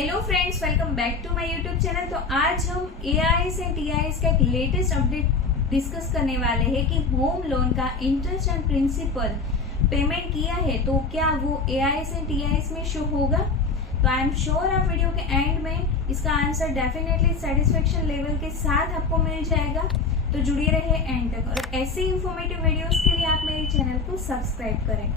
Hello friends, welcome back to my YouTube channel. तो आज हम एआईएस एंड टीआईएस का एक लेटेस्ट अपडेट डिस्कस करने वाले हैं कि होम लोन का इंटरेस्ट एंड प्रिंसिपल पेमेंट किया है तो क्या वो एआईएस एंड टीआईएस में शो होगा। तो आई एम श्योर आप वीडियो के एंड में इसका आंसर डेफिनेटली सेटिस्फेक्शन लेवल के साथ आपको मिल जाएगा। तो जुड़े रहे एंड तक, और ऐसे इंफॉर्मेटिव वीडियोस के लिए आप मेरे चैनल को सब्सक्राइब करें।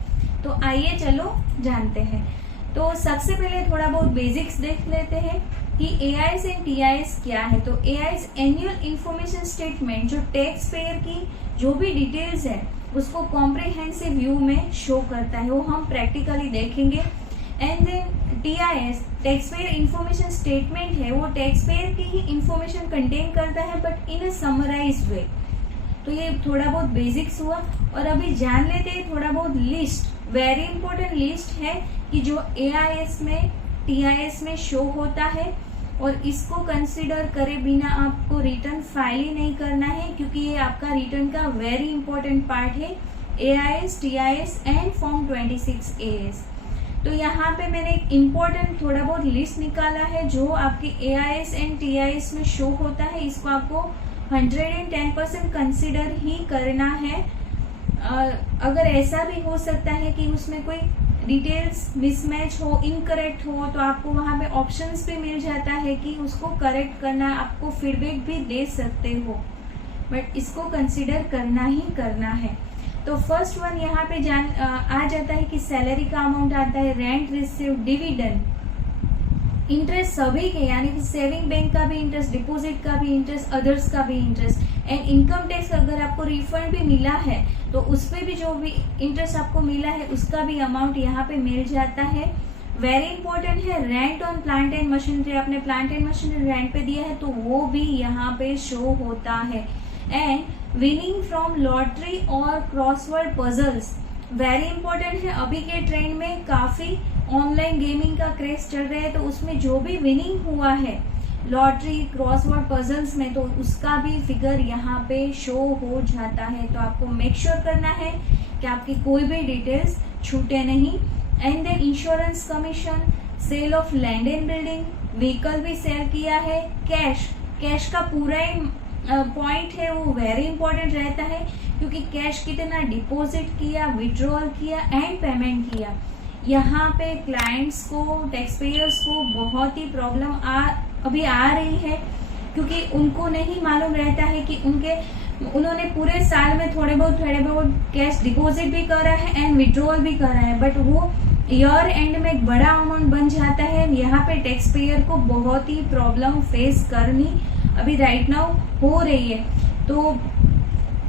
तो आइए चलो जानते हैं। तो सबसे पहले थोड़ा बहुत बेसिक्स देख लेते हैं कि एआईएस एंड टीआईएस क्या है। तो एआईएस एनुअल इंफॉर्मेशन स्टेटमेंट, जो टैक्स पेयर की जो भी डिटेल्स है उसको कॉम्प्रिहेंसिव व्यू में शो करता है, वो हम प्रैक्टिकली देखेंगे। And then TIS tax payer information statement है, वो टैक्स पेयर की ही इंफॉर्मेशन कंटेन करता है बट इन अ समराइज्ड वे। तो ये थोड़ा बहुत बेसिक्स हुआ, और अभी जान लेते हैं थोड़ा बहुत लिस्ट, वेरी इंपॉर्टेंट लिस्ट है कि जो एआईएस में टीआईएस में शो होता है, और इसको कंसीडर करे बिना आपको रिटर्न फाइल ही नहीं करना है, क्योंकि ये आपका रिटर्न का वेरी इंपॉर्टेंट पार्ट है, AIS, TIS and form 26 as. तो यहाँ पे मैंने एक इम्पोर्टेंट थोड़ा बहुत लिस्ट निकाला है जो आपके एआईएस एंड टीआईएस में शो होता है। इसको आपको 110% कंसीडर ही करना है। अगर ऐसा भी हो सकता है कि उसमें कोई डिटेल्स मिसमैच हो, इनकरेक्ट हो, तो आपको वहां पे ऑप्शंस भी मिल जाता है कि उसको करेक्ट करना, आपको फीडबैक भी दे सकते हो, बट इसको कंसीडर करना ही करना है। तो फर्स्ट वन यहाँ पे आ जाता है कि सैलरी का अमाउंट आता है, रेंट रिसीव, डिविडेंड, इंटरेस्ट सभी के, यानी कि सेविंग बैंक का भी इंटरेस्ट, डिपॉजिट का भी इंटरेस्ट, अदर्स का भी इंटरेस्ट, एंड इनकम टैक्स अगर आपको रिफंड भी मिला है तो उस पे भी जो भी इंटरेस्ट आपको मिला है उसका भी अमाउंट यहाँ पे मिल जाता है। वेरी इंपॉर्टेंट है rent on plant and machinery, आपने प्लांट एंड मशीनरी रेंट पे दिया है तो वो भी यहाँ पे शो होता है। एंड विनिंग फ्रॉम लॉटरी और क्रॉसवर्ड पजल्स, वेरी इंपॉर्टेंट है। अभी के ट्रेंड में काफी ऑनलाइन गेमिंग का क्रेज चल रहा है, तो उसमें जो भी विनिंग हुआ है लॉटरी, क्रॉसवर्ड पजल्स में, तो उसका भी फिगर यहाँ पे शो हो जाता है। तो आपको मेक श्योर करना है कि आपकी कोई भी डिटेल्स छूटे नहीं। And then insurance commission, sale of land and building, vehicle भी सेल किया है, कैश का पूरा ही पॉइंट है वो वेरी इंपॉर्टेंट रहता है, क्योंकि कैश कितना डिपॉजिट किया, विड्रॉल किया एंड पेमेंट किया। यहाँ पे क्लाइंट्स को, टैक्स पेयर्स को बहुत ही प्रॉब्लम अभी आ रही है, क्योंकि उनको नहीं मालूम रहता है कि उन्होंने पूरे साल में थोड़े बहुत कैश डिपॉजिट भी करा है एंड विड्रॉल भी करा है, बट वो ईयर एंड में एक बड़ा अमाउंट बन जाता है। यहाँ पे टैक्स पेयर को बहुत ही प्रॉब्लम फेस करनी अभी राइट नाउ हो रही है। तो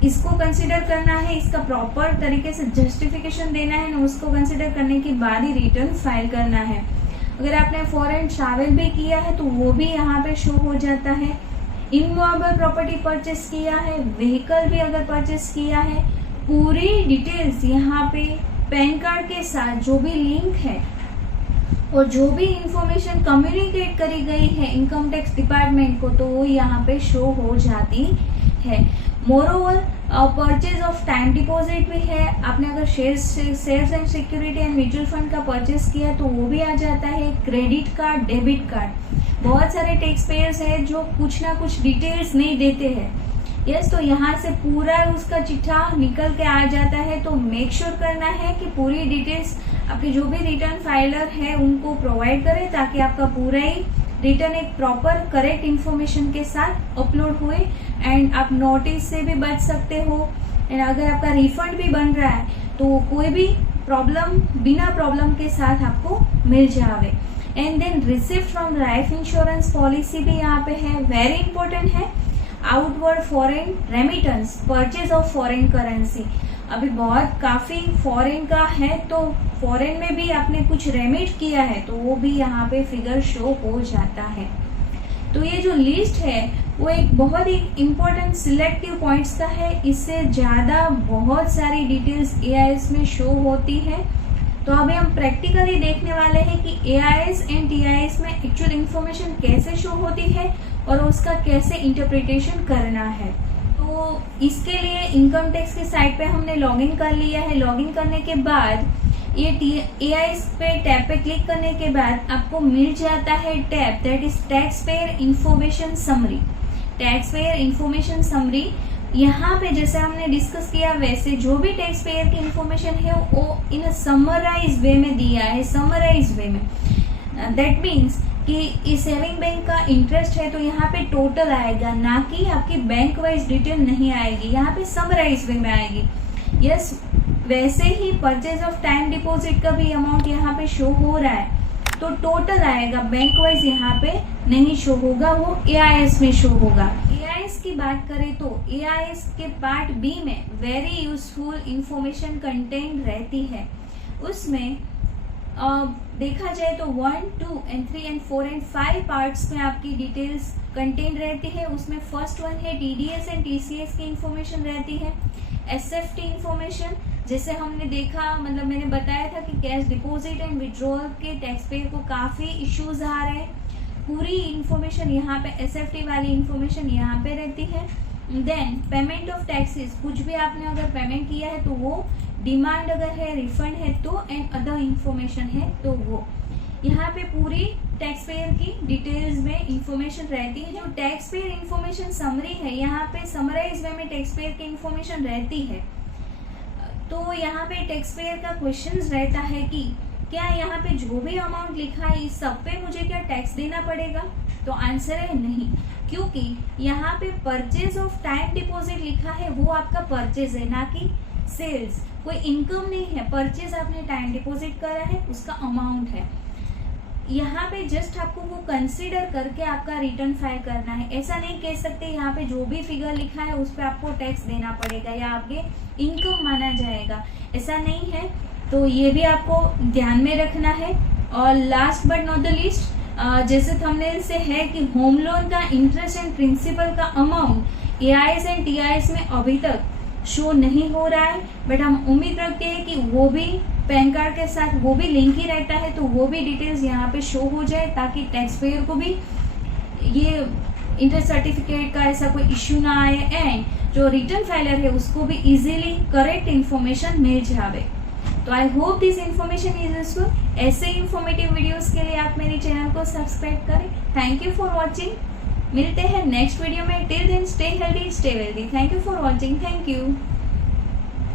इसको कंसिडर करना है, इसका प्रॉपर तरीके से जस्टिफिकेशन देना है ना, उसको कंसिडर करने के बाद ही रिटर्न फाइल करना है। अगर आपने फॉरेन ट्रैवल भी किया है तो वो भी यहाँ पे शो हो जाता है। इमूवेबल प्रॉपर्टी परचेस किया है, व्हीकल भी अगर परचेस किया है, पूरी डिटेल्स यहाँ पे पैन कार्ड के साथ जो भी लिंक है और जो भी इंफॉर्मेशन कम्युनिकेट करी गई है इनकम टैक्स डिपार्टमेंट को, तो वो यहाँ पे शो हो जाती है। Moreover purchase of time deposit भी है, आपने अगर shares and security and mutual fund का परचेस किया तो वो भी आ जाता है। क्रेडिट कार्ड, डेबिट कार्ड, बहुत सारे टैक्स पेयर्स है जो कुछ ना कुछ डिटेल्स नहीं देते हैं। यस, तो यहाँ से पूरा उसका चिट्ठा निकल के आ जाता है। तो मेक श्योर करना है कि पूरी डिटेल्स आपके जो भी रिटर्न फाइलर है उनको प्रोवाइड करें, ताकि आपका पूरा ही रिटर्न एक प्रॉपर करेक्ट इन्फॉर्मेशन के साथ अपलोड हुए एंड आप नोटिस से भी बच सकते हो। एंड अगर आपका रिफंड भी बन रहा है तो कोई भी प्रॉब्लम बिना प्रॉब्लम के साथ आपको मिल जावे। And then receipt from life insurance policy भी यहाँ पे है, वेरी इंपॉर्टेंट है। Outward foreign remittance, purchase of foreign currency, अभी बहुत काफी फॉरेन का है, तो फॉरेन में भी आपने कुछ रेमिट किया है तो वो भी यहाँ पे फिगर शो हो जाता है। तो ये जो लिस्ट है वो एक बहुत ही इम्पोर्टेंट सिलेक्टिव पॉइंट्स का है, इससे ज्यादा बहुत सारी डिटेल्स एआईएस में शो होती है। तो अभी हम प्रैक्टिकली देखने वाले हैं कि एआईएस एंड टीआईएस में एक्चुअल इंफॉर्मेशन कैसे शो होती है और उसका कैसे इंटरप्रिटेशन करना है। तो इसके लिए इनकम टैक्स के साइट पे हमने लॉगिन कर लिया है। लॉगिन करने के बाद ये AI पे टैब पे क्लिक करने के बाद आपको मिल जाता है tab that is tax payer information summary. Tax payer information summary यहाँ पे जैसे हमने डिस्कस किया वैसे जो भी टैक्स पेयर की इंफॉर्मेशन है वो इन समराइज वे में दिया है, समराइज वे में। दैट मीन्स कि सेविंग बैंक का इंटरेस्ट है तो यहाँ पे टोटल आएगा, ना कि आपकी बैंक वाइज डिटेल नहीं आएगी, यहाँ पे समराइज वे में आएगी। यस, वैसे ही परचेज ऑफ टाइम डिपॉजिट का भी अमाउंट यहाँ पे शो हो रहा है तो टोटल आएगा, बैंक वाइज यहाँ पे नहीं शो होगा, वो AIS में शो होगा। AIS की बात करें तो AIS के पार्ट बी में वेरी यूजफुल इंफॉर्मेशन कंटेंट रहती है। उसमें देखा जाए तो 1, 2 and 3 and 4 and 5 पार्ट्स में आपकी डिटेल्स कंटेंट रहती है। उसमें फर्स्ट वन है TDS एंड TCS की इंफॉर्मेशन रहती है। SFT इंफॉर्मेशन जैसे हमने देखा, मतलब मैंने बताया था कि कैश डिपॉजिट एंड विड्रॉल के टैक्स पेयर को काफ़ी इश्यूज आ रहे हैं, पूरी इंफॉर्मेशन यहाँ पे SFT वाली इंफॉर्मेशन यहाँ पे रहती है। देन पेमेंट ऑफ टैक्सेस, कुछ भी आपने अगर पेमेंट किया है तो वो, डिमांड अगर है, रिफंड है तो, एंड अदर इंफॉर्मेशन है तो वो, यहाँ पे पूरी टैक्स पेयर की डिटेल्स में इंफॉर्मेशन रहती है। जो टैक्स पेयर इंफॉर्मेशन समरी है यहाँ पे समराइज वे में टैक्स पेयर की इंफॉर्मेशन रहती है। तो यहाँ पे टैक्स पेयर का क्वेश्चन रहता है कि क्या यहाँ पे जो भी अमाउंट लिखा है इस सब पे मुझे क्या टैक्स देना पड़ेगा? तो आंसर है नहीं, क्योंकि यहाँ पे परचेज ऑफ टाइम डिपॉजिट लिखा है, वो आपका परचेज है, ना कि सेल्स। कोई इनकम नहीं है, परचेज आपने टाइम डिपॉजिट करा है, उसका अमाउंट है। यहाँ पे जस्ट आपको वो कंसीडर करके आपका रिटर्न फाइल करना है। ऐसा नहीं कह सकते यहाँ पे जो भी फिगर लिखा है उस पर आपको टैक्स देना पड़ेगा या आपके इनकम माना जाएगा, ऐसा नहीं है। तो ये भी आपको ध्यान में रखना है। और last but not the list, जैसे थंबनेल से है कि होम लोन का इंटरेस्ट एंड प्रिंसिपल का अमाउंट AIS एंड TIS में अभी तक शो नहीं हो रहा है, बट हम उम्मीद रखते हैं कि वो भी पैन कार्ड के साथ वो भी लिंक ही रहता है तो वो भी डिटेल्स यहाँ पे शो हो जाए, ताकि टैक्स पेयर को भी ये इंटरेस्ट सर्टिफिकेट का ऐसा कोई इश्यू ना आए एंड जो रिटर्न फाइलर है उसको भी इजीली करेक्ट इन्फॉर्मेशन मिल जाए। तो I hope this information is useful. ऐसे इंफॉर्मेटिव वीडियोस के लिए आप मेरे चैनल को सब्सक्राइब करें। Thank you for watching. मिलते हैं नेक्स्ट वीडियो में। Till then stay healthy, stay wealthy. Thank you for watching. Thank you.